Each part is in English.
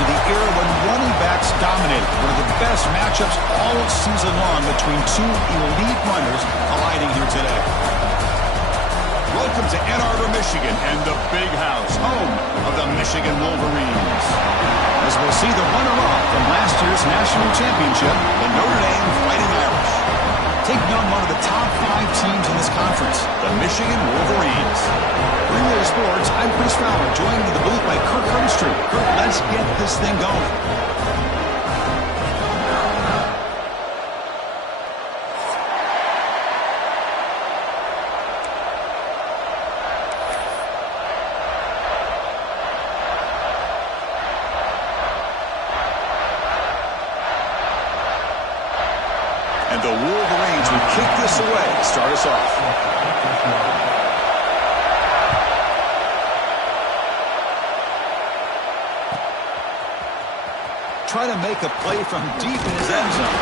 to the era when running backs dominated. One of the best matchups all season long between two elite runners colliding here today. Welcome to Ann Arbor, Michigan, and the Big House, home of the Michigan Wolverines. As we'll see the runner-up from last year's national championship, the Notre Dame Fighting Irish, taking on one of the top 5 teams in this conference, the Michigan Wolverines. Premier Sports, I'm Chris Fowler, joined in the booth by Kirk Herbstreit. Kirk, let's get this thing going. And the Wolverines will kick this away to start us off. Trying to make a play from deep in his end zone.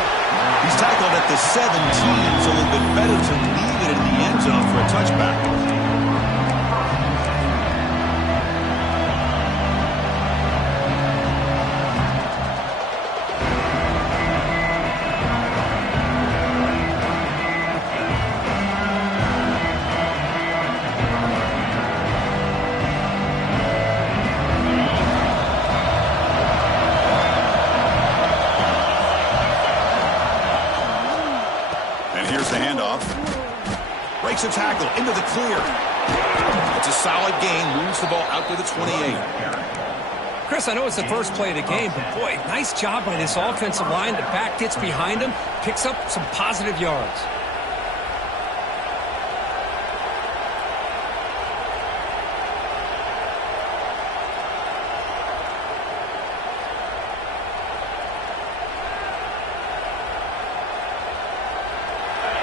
He's tackled at the 17, so a little bit better to leave it in the end zone for a touchback. Here's the handoff. Breaks a tackle into the clear. It's a solid gain. Moves the ball out to the 28. Chris, I know it's the first play of the game, but boy, nice job by this offensive line. The back gets behind him, picks up some positive yards.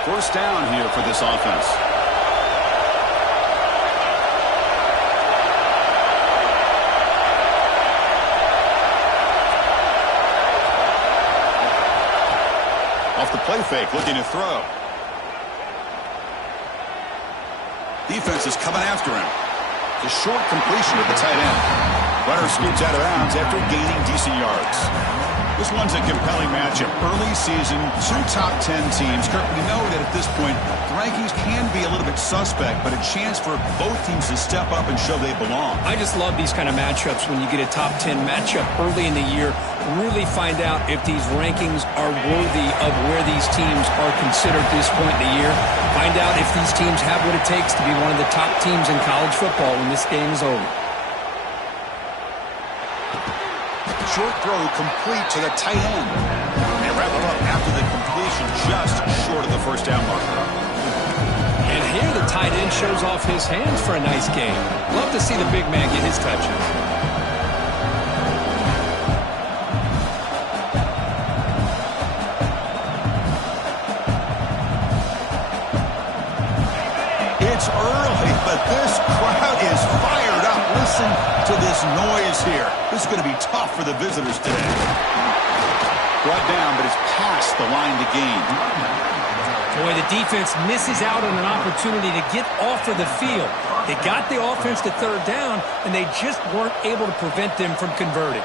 First down here for this offense. Off the play fake, looking to throw. Defense is coming after him. The short completion of the tight end. Runner scoots out of bounds after gaining decent yards. This one's a compelling matchup. Early season, 2 top 10 teams. Kirk, we know that at this point, the rankings can be a little bit suspect, but a chance for both teams to step up and show they belong. I just love these kind of matchups when you get a top 10 matchup early in the year. Really find out if these rankings are worthy of where these teams are considered at this point in the year. Find out if these teams have what it takes to be one of the top teams in college football when this game is over. Short throw complete to the tight end. They wrap it up after the completion just short of the first down marker. And here the tight end shows off his hands for a nice game. Love to see the big man get his touches. It's early, but this crowd is fired up. Listen to this noise here. This is going to be tough for the visitors today. Brought down, but it's past the line to gain. Boy, the defense misses out on an opportunity to get off of the field. They got the offense to third down, and they just weren't able to prevent them from converting.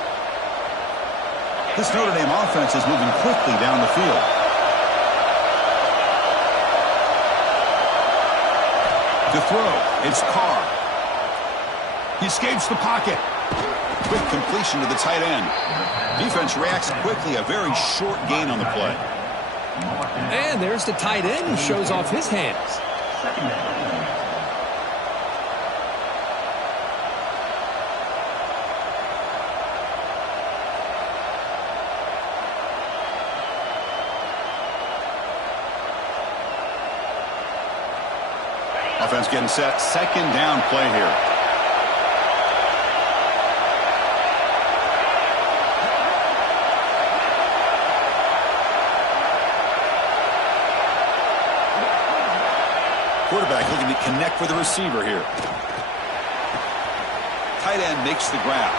This Notre Dame offense is moving quickly down the field. To throw, it's Carr. He escapes the pocket. Quick completion to the tight end. Defense reacts quickly. A very short gain on the play. And there's the tight end who shows off his hands. Offense getting set. Second down play here. Quarterback looking to connect with the receiver here. Tight end makes the grab.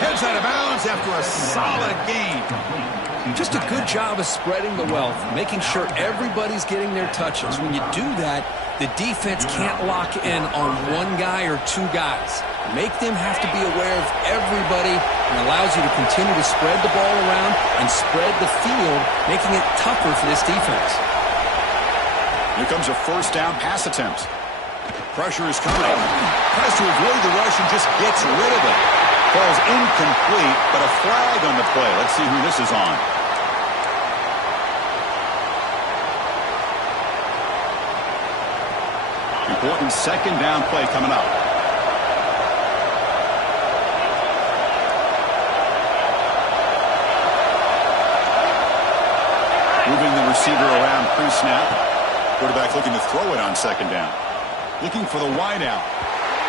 Heads out of bounds after a solid gain. Just a good job of spreading the wealth, making sure everybody's getting their touches. When you do that, the defense can't lock in on one guy or two guys. Make them have to be aware of everybody and allows you to continue to spread the ball around and spread the field, making it tougher for this defense. Here comes a first down pass attempt. Pressure is coming. Tries to avoid the rush and just gets rid of it. Falls incomplete, but a flag on the play. Let's see who this is on. Important second down play coming up. Moving the receiver around pre-snap. Quarterback looking to throw it on second down. Looking for the wide out.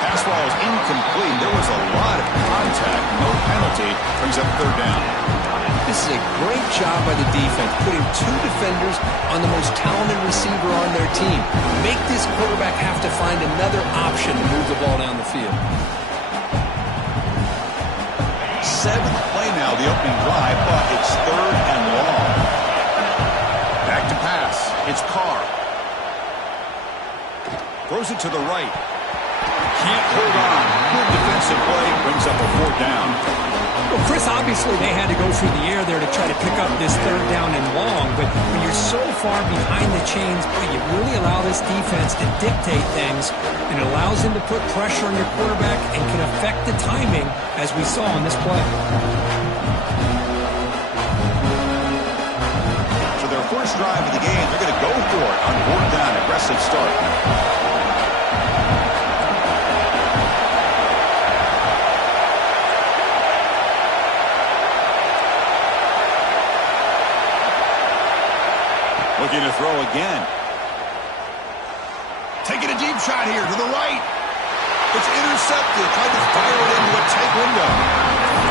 Pass ball is incomplete. There was a lot of contact. No penalty. Brings up third down. This is a great job by the defense, putting two defenders on the most talented receiver on their team. Make this quarterback have to find another option to move the ball down the field. Seventh play now, the opening drive, but it's third and long. Back to pass. It's Carr. Throws it to the right. Can't hold on. Good defensive play. Brings up a fourth down. Well, Chris, obviously they had to go through the air there to try to pick up this third down and long, but when you're so far behind the chains, boy, you really allow this defense to dictate things, and it allows him to put pressure on your quarterback and can affect the timing, as we saw on this play. So their first drive of the game, they're going to go for it on fourth down. Aggressive start. Looking to throw again. Taking a deep shot here to the right. It's intercepted. Tried to fire it into a tight window.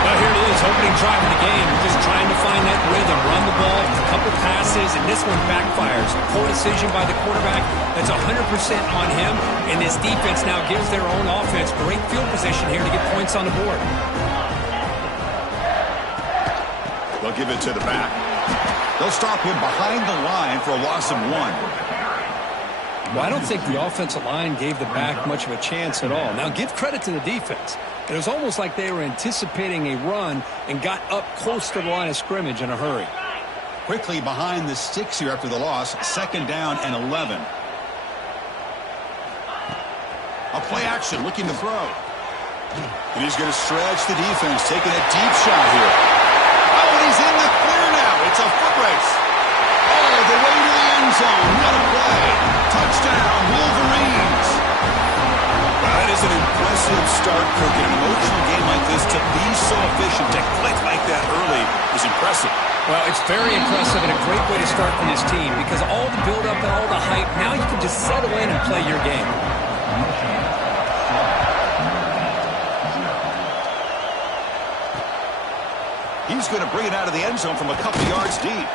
Well, here it is, opening drive of the game. Just trying to find that rhythm, run the ball, a couple passes, and this one backfires. Poor decision by the quarterback. That's 100% on him, and this defense now gives their own offense great field position here to get points on the board. They'll give it to the back. They'll stop him behind the line for a loss of 1. Well, I don't think the offensive line gave the back much of a chance at all. Now, give credit to the defense. It was almost like they were anticipating a run and got up close to the line of scrimmage in a hurry. Quickly behind the sticks here after the loss. Second down and 11. A play action looking to throw. And he's going to stretch the defense, taking a deep shot here. Oh, and he's in the clear now. It's a foot race. All the way to the end zone. What a play. Touchdown, Wolverines. Well, that is an impressive start, Kirk. In an emotional game like this, to be so efficient, to click like that early is impressive. Well, it's very impressive and a great way to start for this team because all the build-up and all the hype, now you can just settle in and play your game. He's going to bring it out of the end zone from a couple yards deep.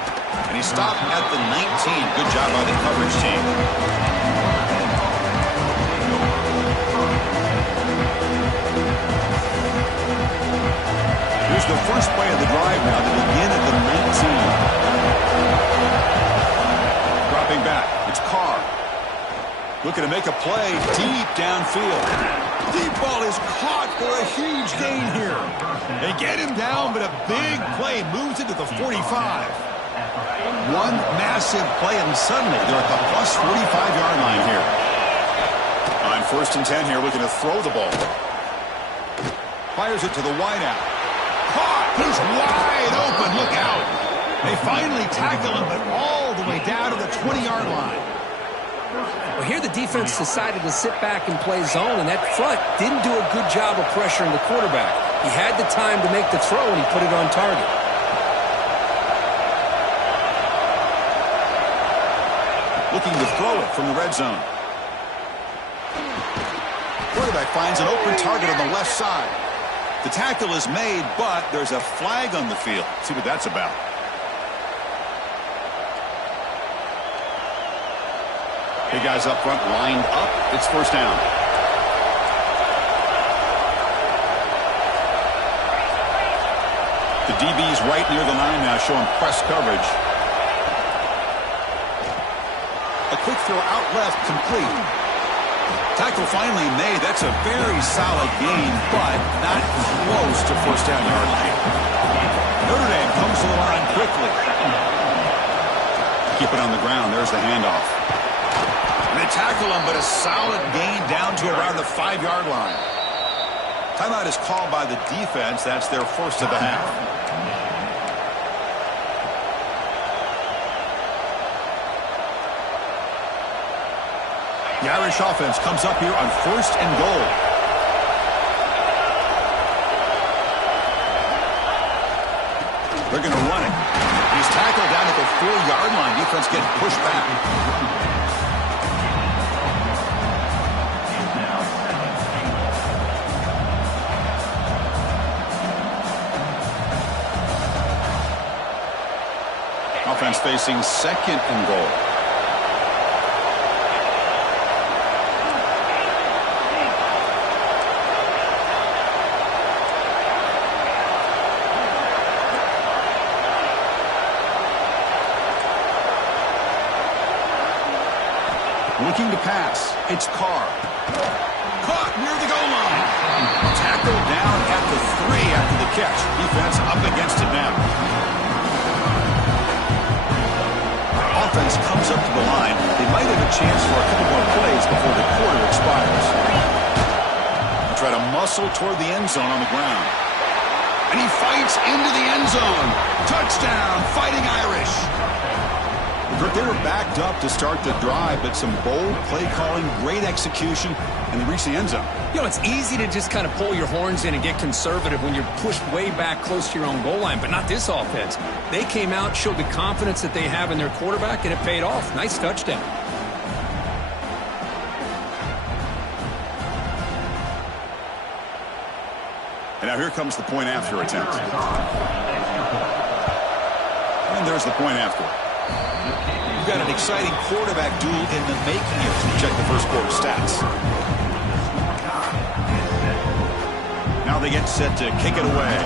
And he stopped at the 19. Good job by the coverage team. Here's the first play of the drive now to begin at the 19. Dropping back. It's Carr. Looking to make a play deep downfield. Deep ball is caught for a huge gain here. They get him down, but a big play moves it to the 45. One massive play, and suddenly they're at the plus 45-yard line here. On first and 10 here, looking to throw the ball. Fires it to the wideout. Caught! He's wide open. Look out. They finally tackle him, but all the way down to the 20-yard line. Well, here the defense decided to sit back and play zone, and that front didn't do a good job of pressuring the quarterback. He had the time to make the throw, and he put it on target. Looking to throw it from the red zone. Quarterback finds an open target on the left side. The tackle is made, but there's a flag on the field. See what that's about. Big guys up front lined up. It's first down. The DB's right near the line now, showing press coverage. A quick throw out left, complete. Tackle finally made. That's a very solid gain, but not close to first down yardage. Notre Dame comes to the line quickly. Keep it on the ground. There's the handoff. And they tackle him, but a solid gain down to around the 5-yard line. Timeout is called by the defense. That's their first of the half. The Irish offense comes up here on 1st and goal. They're going to run it. He's tackled down at the 4-yard line. Defense getting pushed back. Offense facing 2nd and goal. Looking to pass. It's Carr. Caught near the goal line. Tackled down at the 3 after the catch. Defense up against it now. Offense comes up to the line. They might have a chance for a couple more plays before the quarter expires. They try to muscle toward the end zone on the ground. And he fights into the end zone. Touchdown, Fighting Irish. They were backed up to start the drive, but some bold play calling, great execution, and they reached the end zone. You know, it's easy to just kind of pull your horns in and get conservative when you're pushed way back close to your own goal line, but not this offense. They came out, showed the confidence that they have in their quarterback, and it paid off. Nice touchdown. And now here comes the point after attempt. And there's the point after. We've got an exciting quarterback duel in the making here. Check the first quarter stats. Now they get set to kick it away.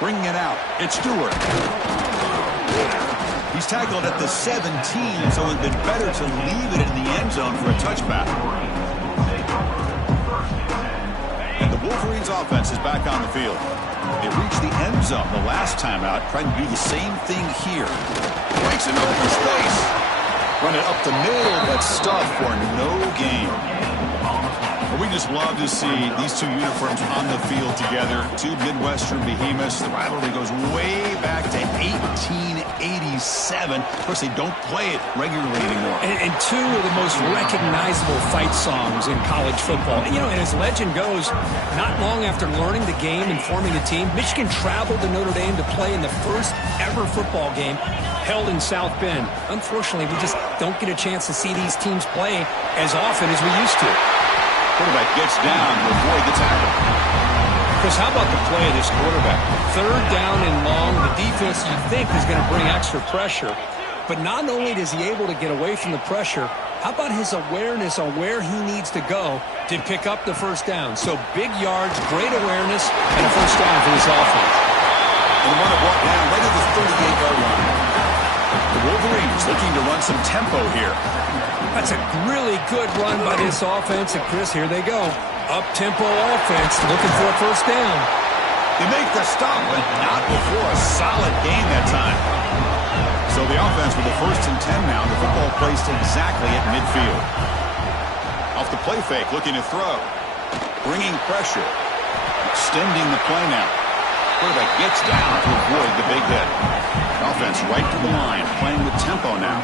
Bringing it out. It's Stewart. He's tackled at the 17, so it would have been better to leave it in the end zone for a touchback. Wolverines offense is back on the field. They reached the end zone the last time out, trying to do the same thing here. Breaks an open space. Run it up the middle, but stuff for no gain. We just love to see these two uniforms on the field together. Two Midwestern behemoths. The rivalry goes way back to 1887. Of course, they don't play it regularly anymore. And two of the most recognizable fight songs in college football. And, you know, and as legend goes, not long after learning the game and forming the team, Michigan traveled to Notre Dame to play in the first ever football game held in South Bend. Unfortunately, we just don't get a chance to see these teams play as often as we used to. Quarterback gets down to avoid the tackle. Chris, how about the play of this quarterback? 3rd down and long. The defense, you think, is going to bring extra pressure. But not only is he able to get away from the pressure, how about his awareness on where he needs to go to pick up the first down? So big yards, great awareness, and a first down for this offense. And the runner brought down right at the 38-yard line. The Wolverines looking to run some tempo here. That's a really good run by this offense. And, Chris, here they go. Up-tempo offense looking for a first down. They make the stop, but not before a solid gain that time. So the offense with the 1st and 10 now. The football placed exactly at midfield. Off the play fake, looking to throw. Bringing pressure. Extending the play now. Quarterback gets down to avoid the big hit. Offense right to the line, playing with tempo now.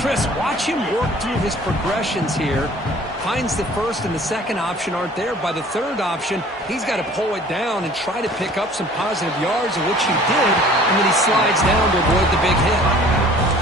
Chris, watch him work through his progressions here. Finds the first and the second option aren't there. By the third option, he's got to pull it down and try to pick up some positive yards, which he did, and then he slides down to avoid the big hit.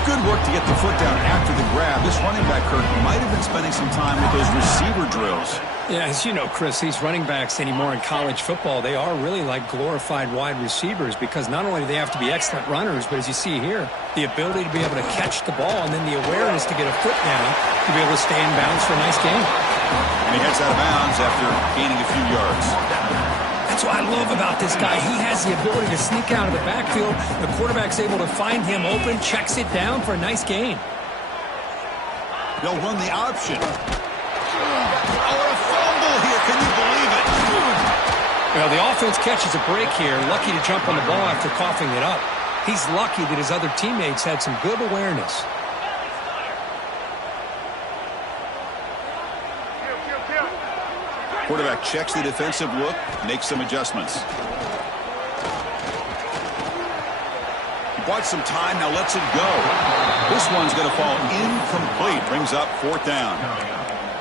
Good work to get the foot down after the grab. This running back, Kirk, might have been spending some time with those receiver drills. Yeah, as you know, Chris, these running backs anymore in college football, they are really like glorified wide receivers because not only do they have to be excellent runners, but as you see here, the ability to be able to catch the ball and then the awareness to get a foot down to be able to stay in bounds for a nice game. And he heads out of bounds after gaining a few yards. That's That's what I love about this guy. He has the ability to sneak out of the backfield. The quarterback's able to find him open, checks it down for a nice gain. They'll run the option. Oh, a fumble here. Can you believe it? Well, the offense catches a break here. Lucky to jump on the ball after coughing it up. He's lucky that his other teammates had some good awareness. Quarterback checks the defensive look, makes some adjustments. He bought some time, now lets it go. This one's going to fall incomplete. Brings up 4th down.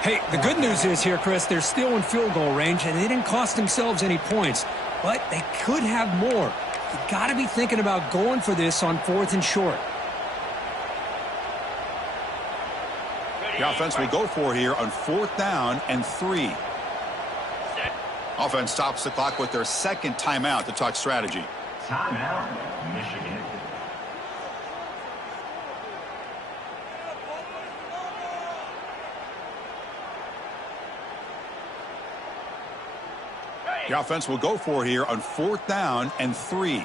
Hey, the good news is here, Chris, they're still in field goal range, and they didn't cost themselves any points. But they could have more. You got to be thinking about going for this on 4th and short. The offense will go for here on 4th down and 3. Offense stops the clock with their second timeout to talk strategy. Timeout, Michigan. The offense will go for here on 4th down and 3.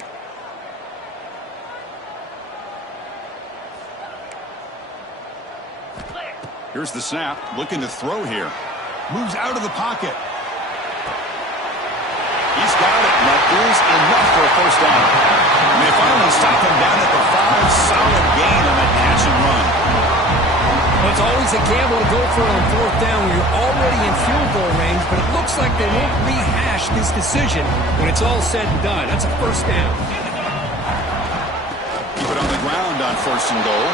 Here's the snap, looking to throw here. Moves out of the pocket. He's got it, and that is enough for a 1st down. And they finally stop him down at the 5. Solid gain on that catch and run. Well, it's always a gamble to go for it on 4th down when you're already in field goal range, but it looks like they won't rehash this decision when it's all said and done. That's a 1st down. Keep it on the ground on 1st and goal.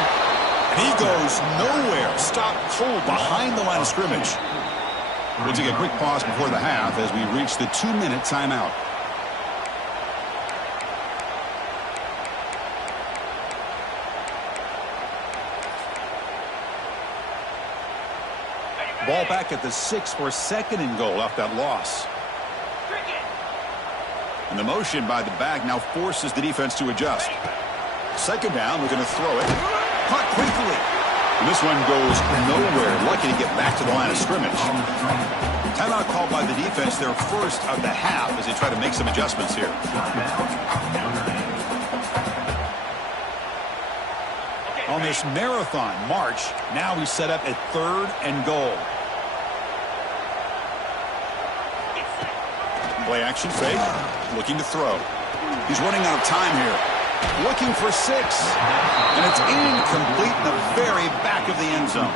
And he goes nowhere. Stopped cold behind the line of scrimmage. We'll take a quick pause before the half as we reach the 2-minute timeout. Ball back at the 6 for 2nd and goal off that loss. And the motion by the back now forces the defense to adjust. 2nd down, we're going to throw it. Caught quickly. And this one goes nowhere. Lucky to get back to the line of scrimmage. Timeout called by the defense, their first of the half as they try to make some adjustments here. On this marathon march, now we set up at 3rd and goal. Play action fake, looking to throw. He's running out of time here. Looking for 6. And it's incomplete in the very back of the end zone.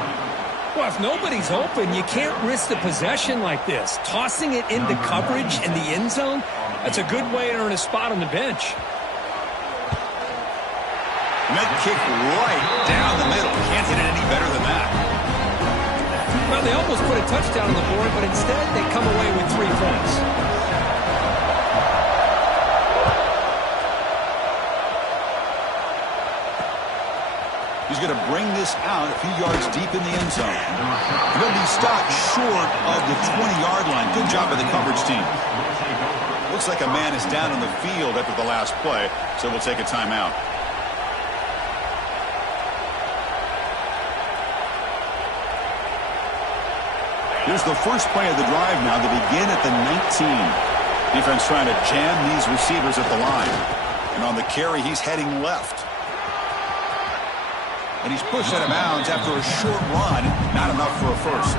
Well, if nobody's open, you can't risk the possession like this. Tossing it into coverage in the end zone, that's a good way to earn a spot on the bench. And that kick right down the middle. Can't hit it any better than that. Well, they almost put a touchdown on the board, but instead they come away with 3 points. He's going to bring this out a few yards deep in the end zone. And he'll be stopped short of the 20-yard line. Good job by the coverage team. Looks like a man is down on the field after the last play, so we'll take a timeout. Here's the first play of the drive now to begin at the 19. Defense trying to jam these receivers at the line. And on the carry, he's heading left. And he's pushed out of bounds after a short run. Not enough for a 1st.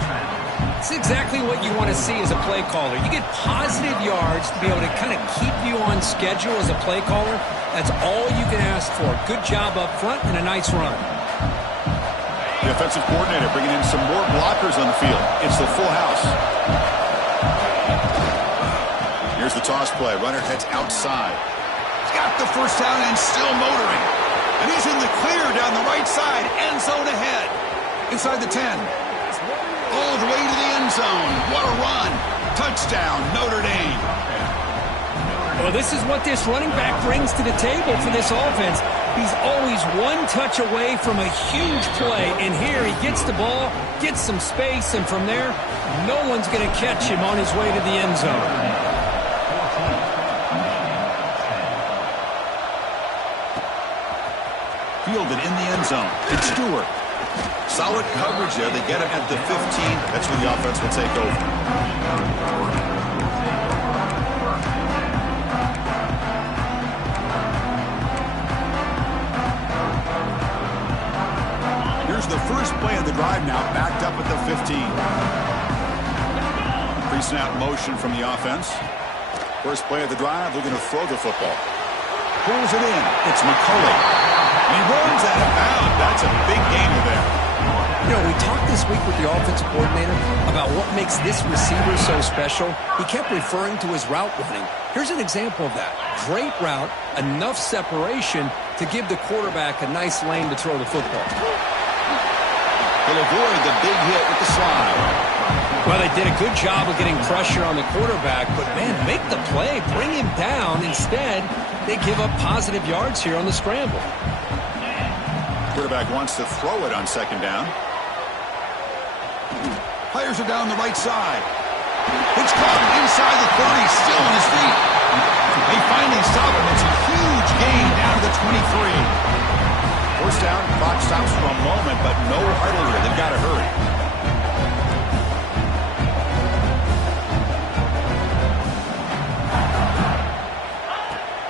It's exactly what you want to see as a play caller. You get positive yards to be able to kind of keep you on schedule as a play caller. That's all you can ask for. Good job up front and a nice run. The offensive coordinator bringing in some more blockers on the field. It's the full house. Here's the toss play. Runner heads outside. He's got the 1st down and still motoring. And he's in the clear down the right side. End zone ahead. Inside the 10. All the way to the end zone. What a run. Touchdown, Notre Dame. Well, this is what this running back brings to the table for this offense. He's always one touch away from a huge play. And here he gets the ball, gets some space, and from there, no one's going to catch him on his way to the end zone. Fielded in the end zone. It's Stewart. Solid coverage there. They get him at the 15. That's where the offense will take over. 15. Pre-snap motion from the offense. First play of the drive, looking to throw the football. Pulls it in. It's McCulley. And he runs out of bounds. That's a big gainer there. You know, we talked this week with the offensive coordinator about what makes this receiver so special. He kept referring to his route running. Here's an example of that. Great route, enough separation to give the quarterback a nice lane to throw the football. He'll avoid the big hit with the slide. Well, they did a good job of getting pressure on the quarterback, but, man, make the play, bring him down. Instead, they give up positive yards here on the scramble. Quarterback wants to throw it on second down. Fires it down the right side. It's caught inside the 30, still on his feet. They finally stop him. It's a huge gain down to the 23. First down, clock stops for a moment, but no huddle here. They've got to hurry.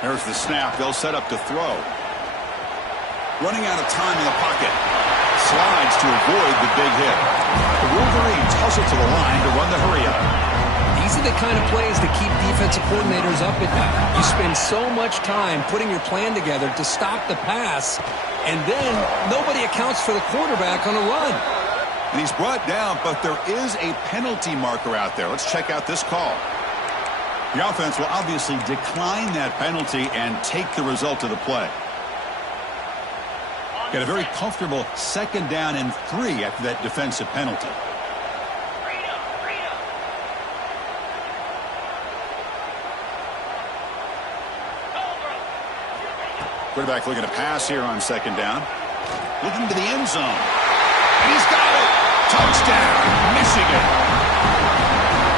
There's the snap. They'll set up to throw. Running out of time in the pocket. Slides to avoid the big hit. The Wolverines hustle to the line to run the hurry-up. These are the kind of plays that keep defensive coordinators up at night. You spend so much time putting your plan together to stop the pass, and then nobody accounts for the quarterback on a run. And he's brought down, but there is a penalty marker out there. Let's check out this call. The offense will obviously decline that penalty and take the result of the play. Got a very comfortable second down and 3 after that defensive penalty. Quarterback looking to pass here on second down. Looking to the end zone. And he's got it. Touchdown, Michigan.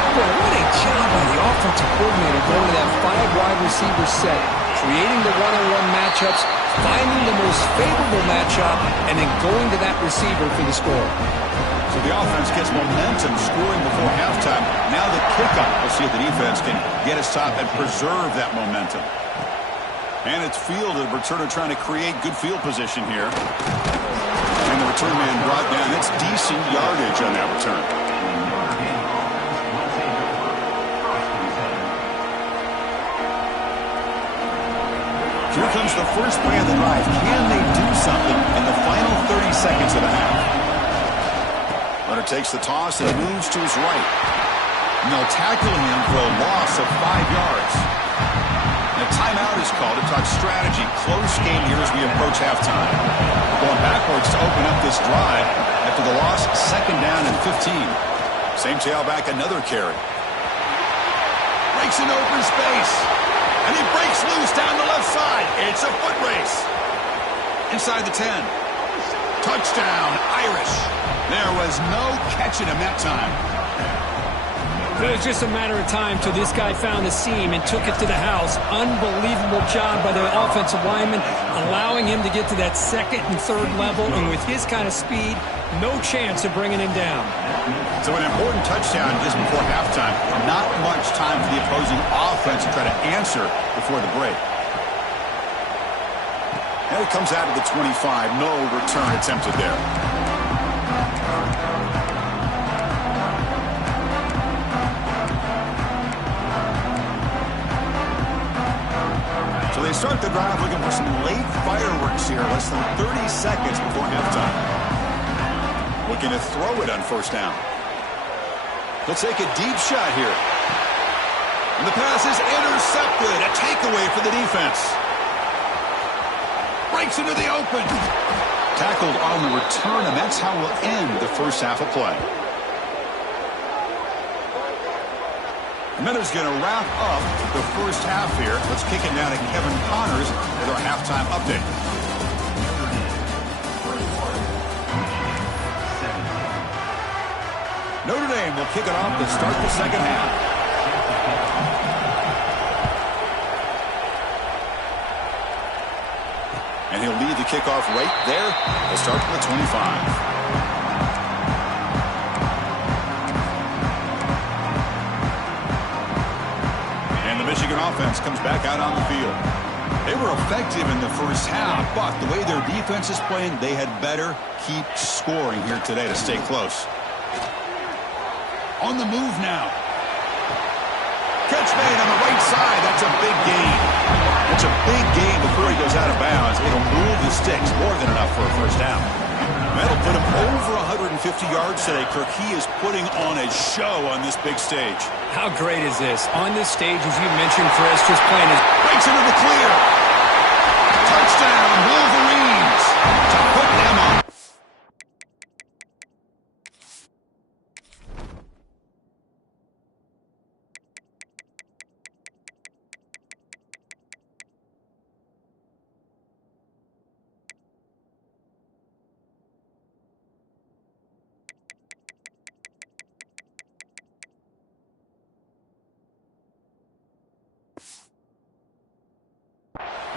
Boy, what a job by the offensive coordinator going to that 5-wide receiver set, creating the one-on-one matchups, finding the most favorable matchup, and then going to that receiver for the score. So the offense gets momentum scoring before halftime. Now the kickoff. We'll see if the defense can get a stop and preserve that momentum. And it's fielded. Returner trying to create good field position here. And the return man brought down. It's decent yardage on that return. Here comes the first play of the drive. Can they do something in the final 30 seconds of the half? Runner takes the toss and moves to his right. And they'll tackle him for a loss of 5 yards. And a timeout is called to talk strategy. Close game here as we approach halftime. Going backwards to open up this drive after the loss, second down and 15. Same tailback, another carry. Breaks into open space. And he breaks loose down the left side. It's a foot race. Inside the 10. Touchdown, Irish. There was no catching him that time. It was just a matter of time till this guy found the seam and took it to the house. Unbelievable job by the offensive lineman, allowing him to get to that second and third level. And with his kind of speed, no chance of bringing him down. So an important touchdown just before halftime. Not much time for the opposing offense to try to answer before the break. And it comes out of the 25. No return attempted there. So they start the drive looking for some late fireworks here. Less than 30 seconds before halftime. Looking to throw it on first down. He'll take a deep shot here. And the pass is intercepted. A takeaway for the defense. Breaks into the open. Tackled on the return, and that's how we'll end the first half of play. And then it's going to wrap up the first half here. Let's kick it down to Kevin Connors with our halftime update. Notre Dame will kick it off to start the second half. And he'll lead the kickoff right there. They'll start from the 25. Michigan offense comes back out on the field. They were effective in the first half, but the way their defense is playing, they had better keep scoring here today to stay close. On the move now. Catch made on the right side. That's a big gain. That's a big gain before he goes out of bounds. It'll move the sticks. More than enough for a first down. That'll put him over 150 yards today. Kirk, he is putting on a show on this big stage. How great is this? On this stage, as you mentioned, Chris, just playing his... Breaks into the clear. Touchdown, Wolverines. To put them on.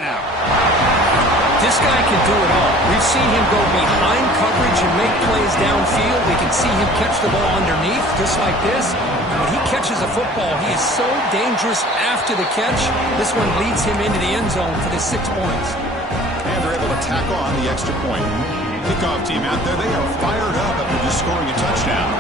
Now, this guy can do it all. We've seen him go behind coverage and make plays downfield. We can see him catch the ball underneath, just like this. And when he catches a football, he is so dangerous after the catch. This one leads him into the end zone for the 6 points. And they're able to tack on the extra point. Kickoff team out there, they are fired up after just scoring a touchdown.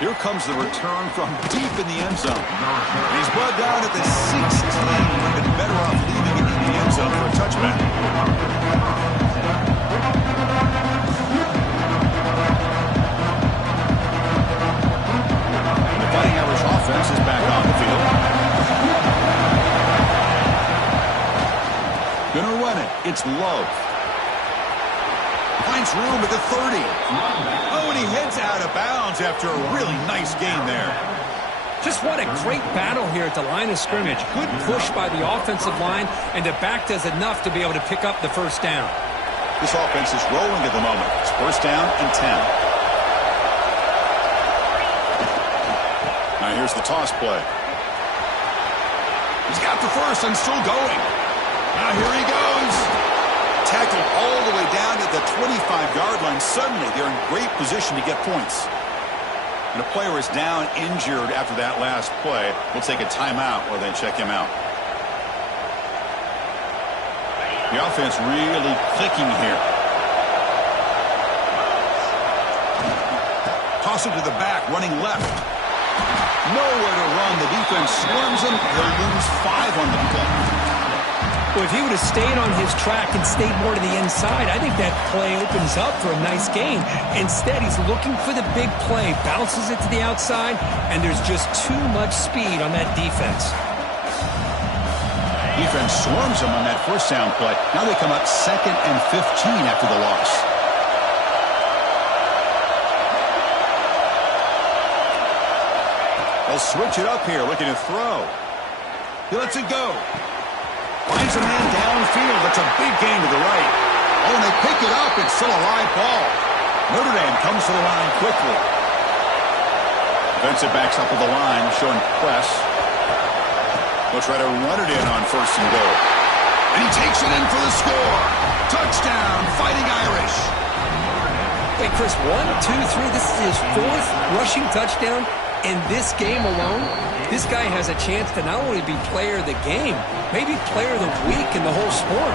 Here comes the return from deep in the end zone. He's brought down at the 16. Would have been better off leaving it in the end zone for a touchback. The Fighting Irish offense is back on the field. Gonna run it. It's Love. Finds room at the 30. Oh, and he heads out of bounds after a really nice gain there. Just what a great battle here at the line of scrimmage. Good push by the offensive line, and the back does enough to be able to pick up the first down. This offense is rolling at the moment. It's first down and 10. Now here's the toss play. He's got the first and still going. Now here he goes. Tackled all the way down to the 25-yard line. Suddenly, they're in great position to get points. And a player is down injured after that last play. We'll take a timeout or then check him out. The offense really clicking here. Toss it to the back, running left. Nowhere to run. The defense swarms him. They'll lose 5 on the play. Well, if he would have stayed on his track and stayed more to the inside, I think that play opens up for a nice gain. Instead, he's looking for the big play, bounces it to the outside, and there's just too much speed on that defense. Defense swarms him on that first down play. Now they come up 2nd and 15 after the loss. They'll switch it up here, looking to throw. He lets it go. Finds a man downfield. That's a big gain to the right. Oh, and they pick it up. It's still a live ball. Notre Dame comes to the line quickly. Defensive backs up with the line, showing press. They'll try to run it in on 1st and goal. And he takes it in for the score. Touchdown, Fighting Irish. Wait, Chris, 1, 2, 3. This is his 4th rushing touchdown in this game alone. This guy has a chance to not only be player of the game, maybe player of the week in the whole sport.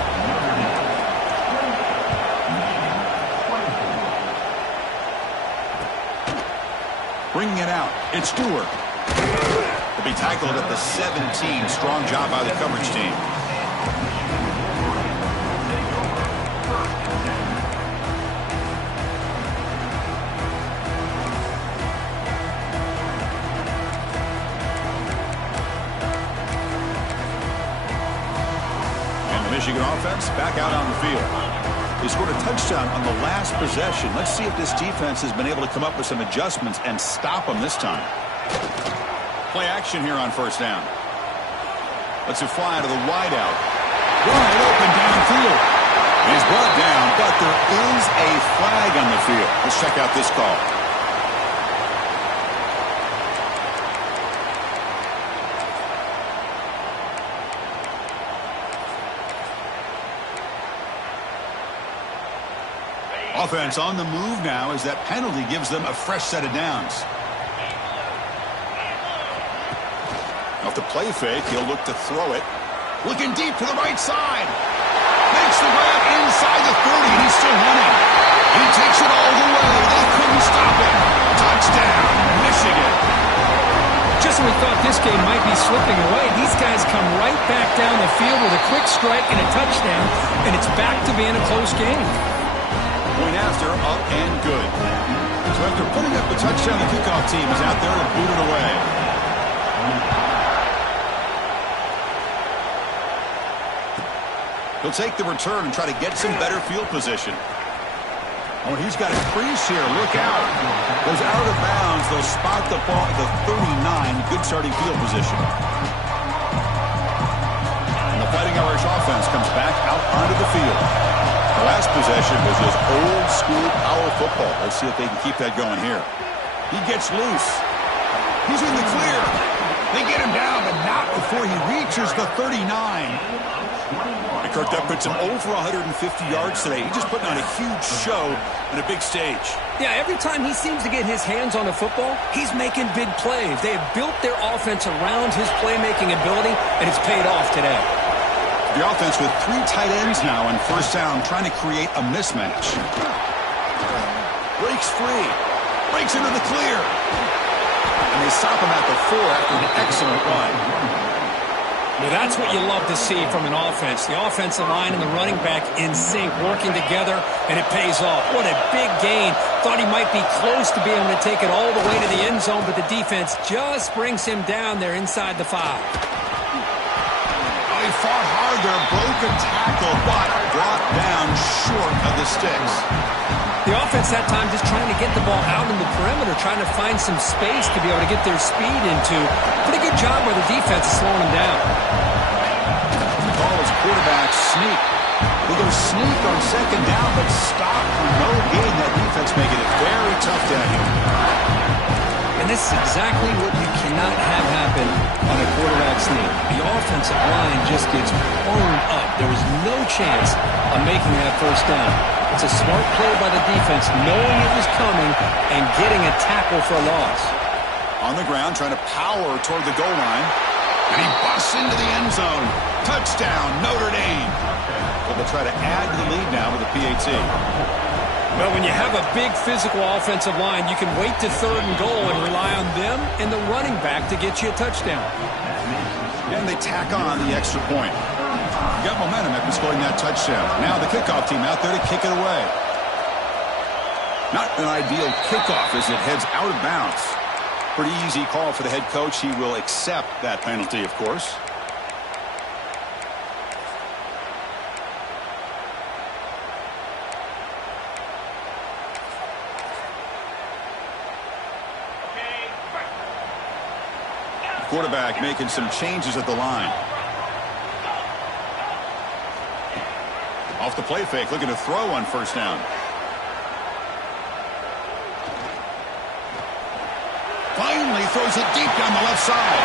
Bringing it out, it's Stewart. He'll be tackled at the 17. Strong job by the coverage team. Michigan offense back out on the field. They scored a touchdown on the last possession. Let's see if this defense has been able to come up with some adjustments and stop them this time. Play action here on first down. Let's it fly to the wideout. Wide open downfield. He's brought down, but there is a flag on the field. Let's check out this call. Offense on the move now as that penalty gives them a fresh set of downs. Off the play fake, he'll look to throw it. Looking deep to the right side. Makes the grab inside the 30, and he's still running. He takes it all the way. They couldn't stop him. Touchdown, Michigan. Just when we thought this game might be slipping away, these guys come right back down the field with a quick strike and a touchdown, and it's back to being a close game. Point after, up and good. So after putting up the touchdown, the kickoff team is out there to boot it away. He'll take the return and try to get some better field position. Oh, he's got a crease here. Look out. Goes out of bounds. They'll spot the ball at the 39. Good starting field position. And the Fighting Irish offense comes back out onto the field. The last possession was just old school power football. Let's see if they can keep that going here. He gets loose. He's in the clear. They get him down, but not before he reaches the 39. And Kirk, that puts him over 150 yards today. He's just putting on a huge show on a big stage. Yeah, every time he seems to get his hands on the football, he's making big plays. They have built their offense around his playmaking ability, and it's paid off today. The offense with 3 tight ends now on first down, trying to create a mismatch. Breaks free. Breaks into the clear. And they stop him at the 4 after an excellent run. Well, that's what you love to see from an offense. The offensive line and the running back in sync, working together, and it pays off. What a big gain. Thought he might be close to being able to take it all the way to the end zone, but the defense just brings him down there inside the 5. He fought hard there, broke a tackle, but brought down short of the sticks. The offense that time just trying to get the ball out in the perimeter, trying to find some space to be able to get their speed into. Pretty good job by the defense of slowing them down. The call is quarterback sneak. They go sneak on second down, but stop for no gain. That defense making it very tough down here. And this is exactly what you cannot have happen on a quarterback sneak. The offensive line just gets blown up. There was no chance of making that first down. It's a smart play by the defense, knowing it was coming and getting a tackle for a loss. On the ground, trying to power toward the goal line. And he busts into the end zone. Touchdown, Notre Dame. Well, they'll try to add to the lead now with a PAT. Well, when you have a big physical offensive line, you can wait to 3rd and goal and rely on them and the running back to get you a touchdown. And they tack on the extra point. Got momentum after scoring that touchdown. Now the kickoff team out there to kick it away. Not an ideal kickoff as it heads out of bounds. Pretty easy call for the head coach. He will accept that penalty, of course. Quarterback making some changes at the line. Off the play fake, looking to throw on first down. Finally throws it deep down the left side.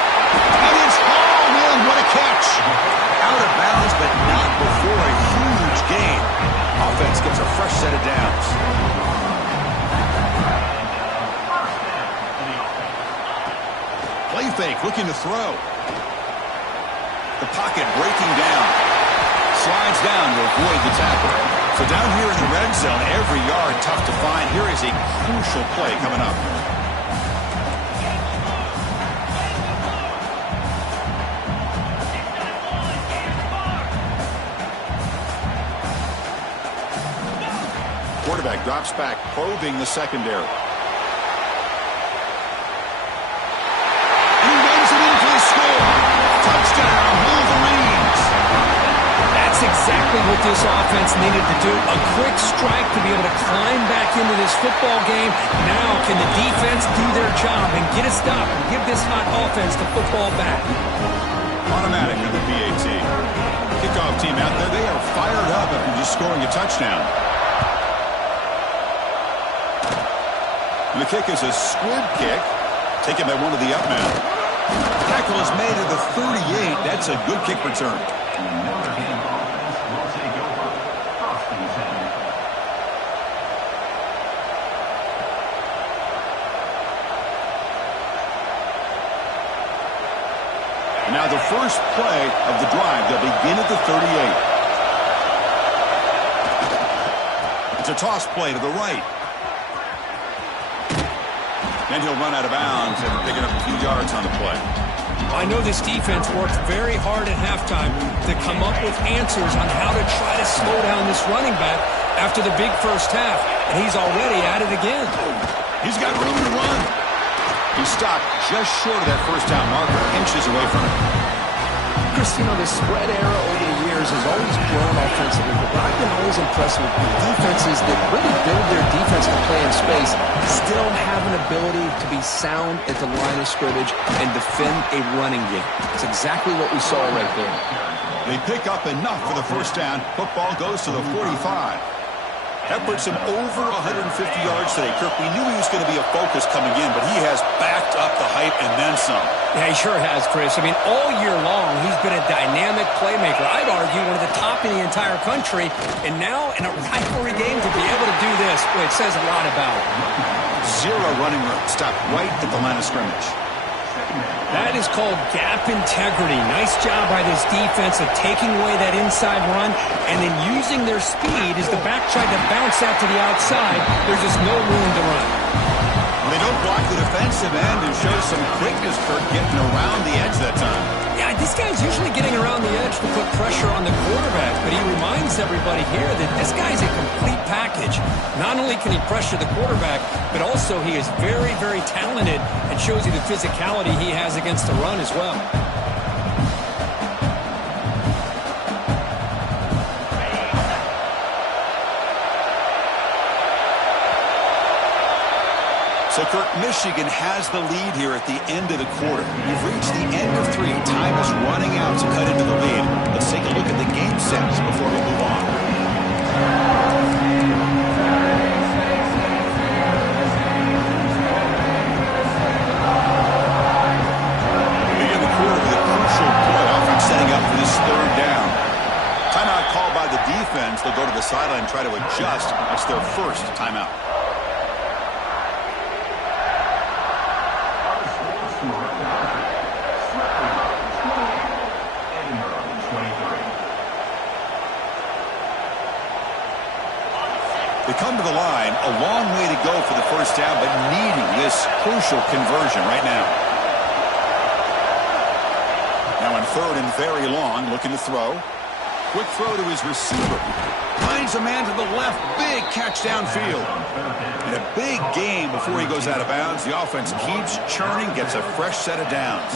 And it's hauled in. What a catch. Out of bounds, but not before a huge gain. Offense gets a fresh set of downs. Play fake, looking to throw. The pocket breaking down. Slides down to avoid the tackle. So down here in the red zone, every yard tough to find. Here is a crucial play coming up. Quarterback drops back, probing the secondary. And he runs it in for the score. Touchdown, Wolverines. That's exactly what this offense needed to do. A quick strike to be able to climb back into this football game. Now can the defense do their job and get a stop and give this hot offense the football back? Automatic on the PAT. Kickoff team out there, they are fired up after just scoring a touchdown. And the kick is a squib kick, taken by one of the up men. Tackle is made at the 38. That's a good kick return. first play of the drive. They'll begin at the 38. It's a toss play to the right. And he'll run out of bounds after picking up a few yards on the play. I know this defense worked very hard at halftime to come up with answers on how to try to slow down this running back after the big first half, and he's already at it again. He's got room to run. He stopped just short of that first down marker, inches away from it. Chris, you know, the spread era over the years has always grown offensively, but I've been always impressed with defenses that really build their defensive play in space, still have an ability to be sound at the line of scrimmage and defend a running game. It's exactly what we saw right there. They pick up enough for the first down. Football goes to the 45. That puts him over 150 yards today. Kirk, we knew he was going to be a focus coming in, but he has backed up the hype and then some. Yeah, he sure has, Chris. I mean, all year long, he's been a dynamic playmaker. I'd argue one of the top in the entire country. And now, in a rivalry game, to be able to do this, boy, it says a lot about him. Zero running room. Stopped right at the line of scrimmage. That is called gap integrity. Nice job by this defense of taking away that inside run and then using their speed as the back tried to bounce out to the outside. There's just no room to run. They don't block the defensive end and show some quickness, Kirk, getting around the edge that time. Yeah, this guy's usually getting around the edge to put pressure on the quarterback, but he reminds everybody here that this guy's a complete package. Not only can he pressure the quarterback, but also he is very, very talented and shows you the physicality he has against the run as well. So, Kirk, Michigan has the lead here at the end of the quarter. We've reached the end of 3. Time is running out to cut into the lead. Let's take a look at the game sets before we move on. Begin the quarter with a crucial play. Offense setting up for this third down. Timeout called by the defense. They'll go to the sideline and try to adjust. That's their first timeout. They come to the line, a long way to go for the first down, but needing this crucial conversion right now. Now on 3rd and very long, looking to throw. Quick throw to his receiver. Finds a man to the left. Big catch downfield. And a big game before he goes out of bounds. The offense keeps churning, gets a fresh set of downs.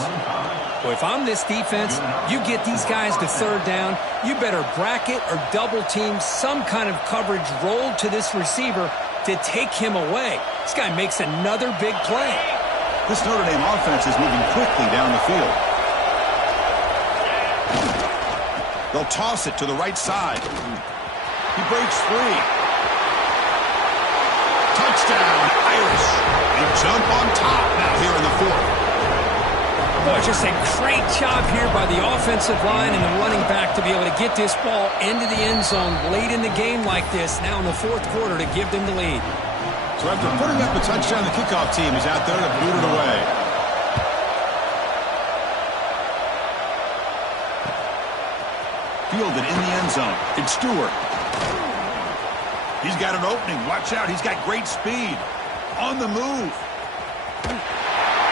Well, if I'm this defense, you get these guys to 3rd down, you better bracket or double team some kind of coverage rolled to this receiver to take him away. This guy makes another big play. This Notre Dame offense is moving quickly down the field. They'll toss it to the right side. He breaks free. Touchdown, Irish. They jump on top now here in the 4th. Boy, just a great job here by the offensive line and the running back to be able to get this ball into the end zone late in the game like this, now in the 4th quarter, to give them the lead. So after putting up a touchdown, the kickoff team is out there to boot it away. Fielded in the end zone. It's Stewart. He's got an opening. Watch out. He's got great speed. On the move.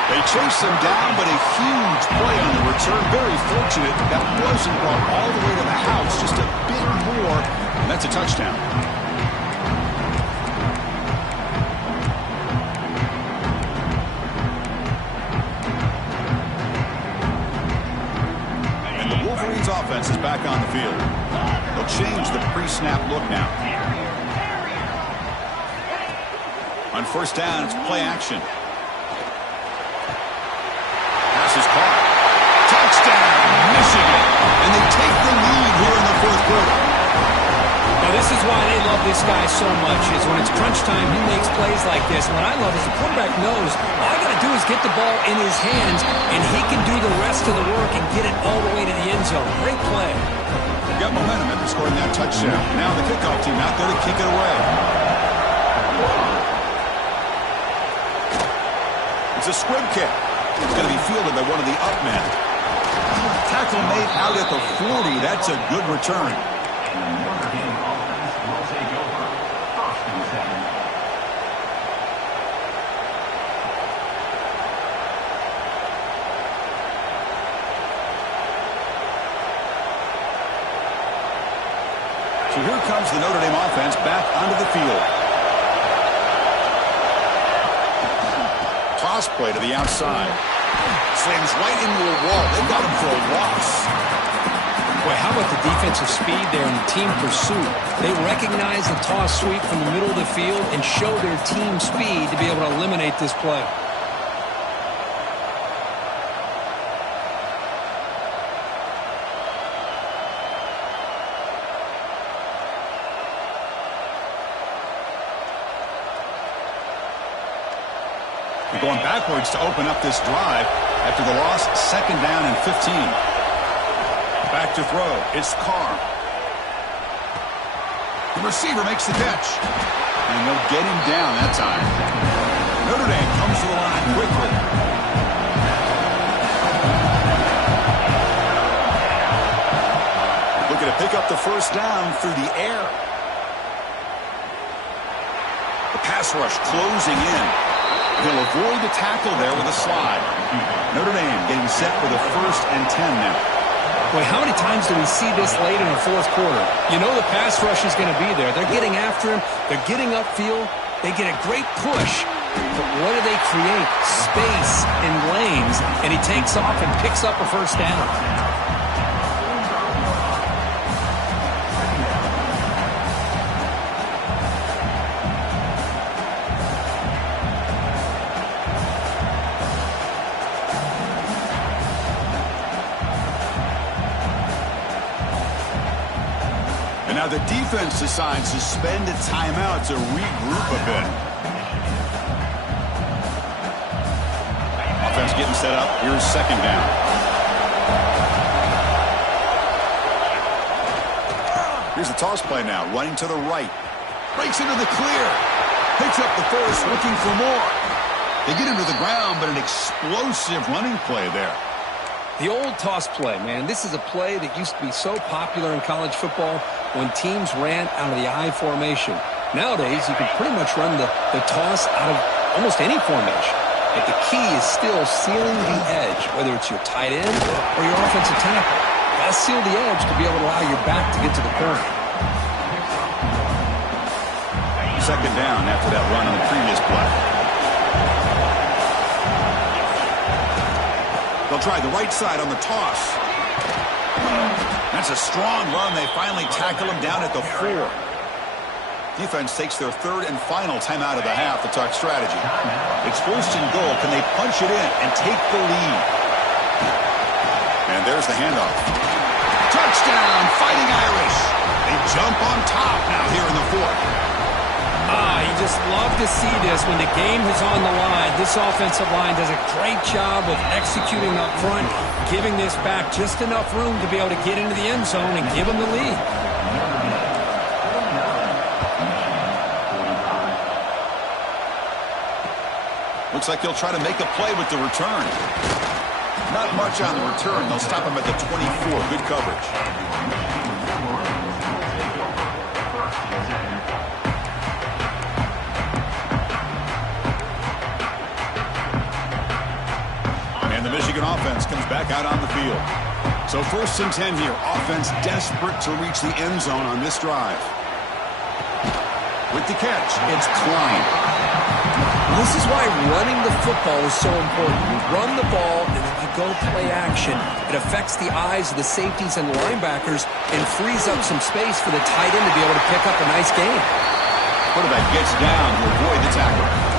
They chase him down, but a huge play on the return. Very fortunate that wasn't brought all the way to the house. Just a bit more, and that's a touchdown. And the Wolverines' offense is back on the field. They'll change the pre-snap look now. On 1st down, it's play action. Is caught. Touchdown, Michigan. And they take the lead here in the 4th quarter. Now, this is why they love this guy so much, is when it's crunch time, he makes plays like this. And what I love is the quarterback knows all I got to do is get the ball in his hands, and he can do the rest of the work and get it all the way to the end zone. Great play. They've got momentum after scoring that touchdown. Now the kickoff team out there to kick it away. It's a squib kick. It's going to be fielded by one of the up men. Tackle made out at the 40. That's a good return. And the Notre Dame offense will take over 1st and 7. So here comes the Notre Dame offense back onto the field. Toss play to the outside. Slams right into a wall. They got him for a loss. Boy, how about the defensive speed there and the team pursuit? They recognize the toss sweep from the middle of the field and show their team speed to be able to eliminate this play. They're going backwards to open up this drive after the loss. 2nd down and 15. Back to throw. It's Carr. The receiver makes the catch. And they'll get him down that time. Notre Dame comes to the line quickly. Looking to pick up the 1st down through the air. The pass rush closing in. He'll avoid the tackle there with a slide. Notre Dame getting set for the 1st and 10 now. Boy, how many times do we see this late in the 4th quarter? You know the pass rush is going to be there. They're getting after him. They're getting upfield. They get a great push. But what do they create? Space and lanes. And he takes off and picks up a 1st down. And now the defense decides to spend a timeout to regroup a bit. Offense getting set up. Here's 2nd down. Here's the toss play now. Running to the right. Breaks into the clear. Picks up the 1st, looking for more. They get him to the ground, but an explosive running play there. The old toss play, man. This is a play that used to be so popular in college football when teams ran out of the I formation. Nowadays, you can pretty much run the toss out of almost any formation. But the key is still sealing the edge, whether it's your tight end or your offensive tackle. You got to seal the edge to be able to allow your back to get to the corner. 2nd down after that run on the previous play. They'll try the right side on the toss. That's a strong run. They finally tackle him down at the 4. Defense takes their 3rd and final timeout of the half to talk strategy. It's 1st and goal. Can they punch it in and take the lead? And there's the handoff. Touchdown, Fighting Irish. They jump on top now here in the 4th. You just love to see this when the game is on the line. This offensive line does a great job of executing up front, giving this back just enough room to be able to get into the end zone and give them the lead. Looks like they'll try to make a play with the return. Not much on the return. They'll stop him at the 24. Good coverage. And the Michigan offense comes back out on the field. So 1st and 10 here. Offense desperate to reach the end zone on this drive. With the catch, it's Klein. This is why running the football is so important. You run the ball, and then you go play action. It affects the eyes of the safeties and the linebackers and frees up some space for the tight end to be able to pick up a nice gain. Quarterback gets down to avoid the tackle.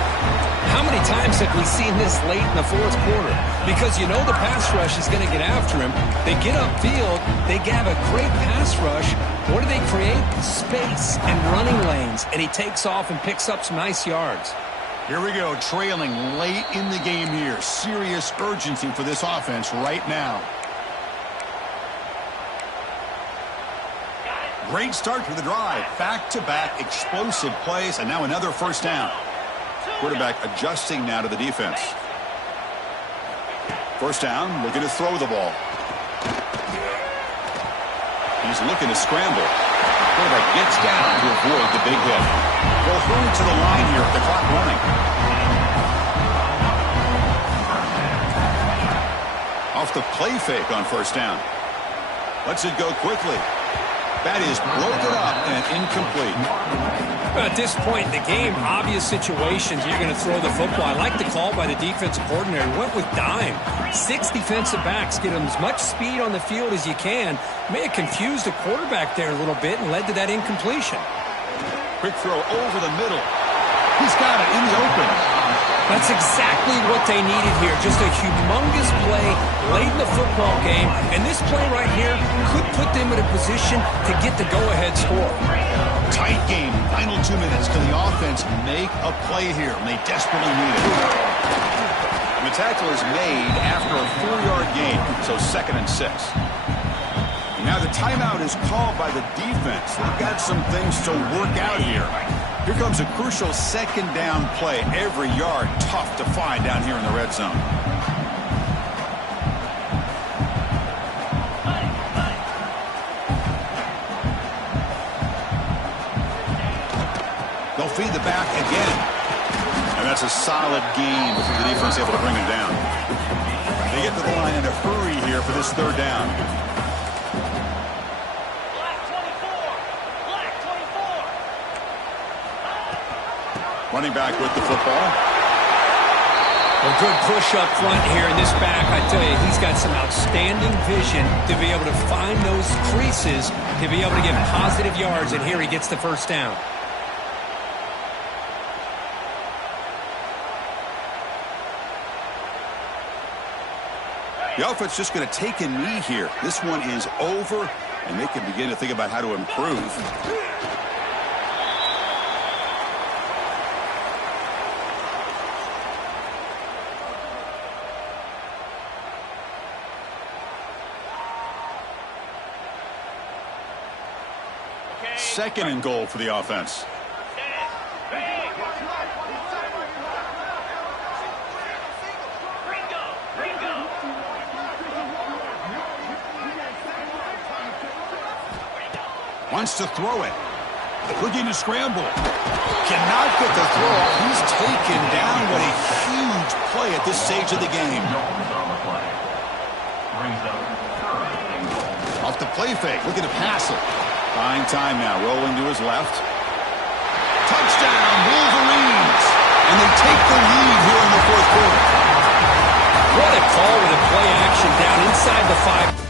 How many times have we seen this late in the 4th quarter? Because you know the pass rush is going to get after him. They get upfield. They have a great pass rush. What do they create? Space and running lanes. And he takes off and picks up some nice yards. Here we go, trailing late in the game here. Serious urgency for this offense right now. Great start to the drive. Back-to-back explosive plays, and now another 1st down. Quarterback adjusting now to the defense. 1st down, looking to throw the ball. He's looking to scramble. Quarterback gets down to avoid the big hit. They'll hurry to the line here with the clock running. Off the play fake on first down. Lets it go quickly. That is broken up and incomplete. Well, at this point in the game, obvious situations, you're going to throw the football. I like the call by the defensive coordinator. Went with dime. 6 defensive backs, get them as much speed on the field as you can. May have confused the quarterback there a little bit and led to that incompletion. Quick throw over the middle. He's got it in the open. That's exactly what they needed here. Just a humongous play late in the football game. And this play right here could put them in a position to get the go-ahead score. Tight game. Final 2 minutes. Can the offense make a play here? And they desperately need it. And the tackle is made after a 4-yard gain. So 2nd and 6. Now the timeout is called by the defense. They've got some things to work out here. Here comes a crucial 2nd down play. Every yard tough to find down here in the red zone. They'll feed the back again. And that's a solid gain before the defense able to bring him down. They get to the line in a hurry here for this 3rd down. Running back with the football. A good push up front here in this back. I tell you, he's got some outstanding vision to be able to find those creases, to be able to get positive yards, and here he gets the 1st down. The offense just going to take a knee here. This one is over, and they can begin to think about how to improve. Second and goal for the offense. Wants to throw it. Looking to scramble. Cannot get the throw. He's taken down. What a huge play at this stage of the game. Off the play fake. Looking to pass it. Buying time now. Rolling to his left. Touchdown, Wolverines. And they take the lead here in the 4th quarter. What a call with a play action down inside the 5.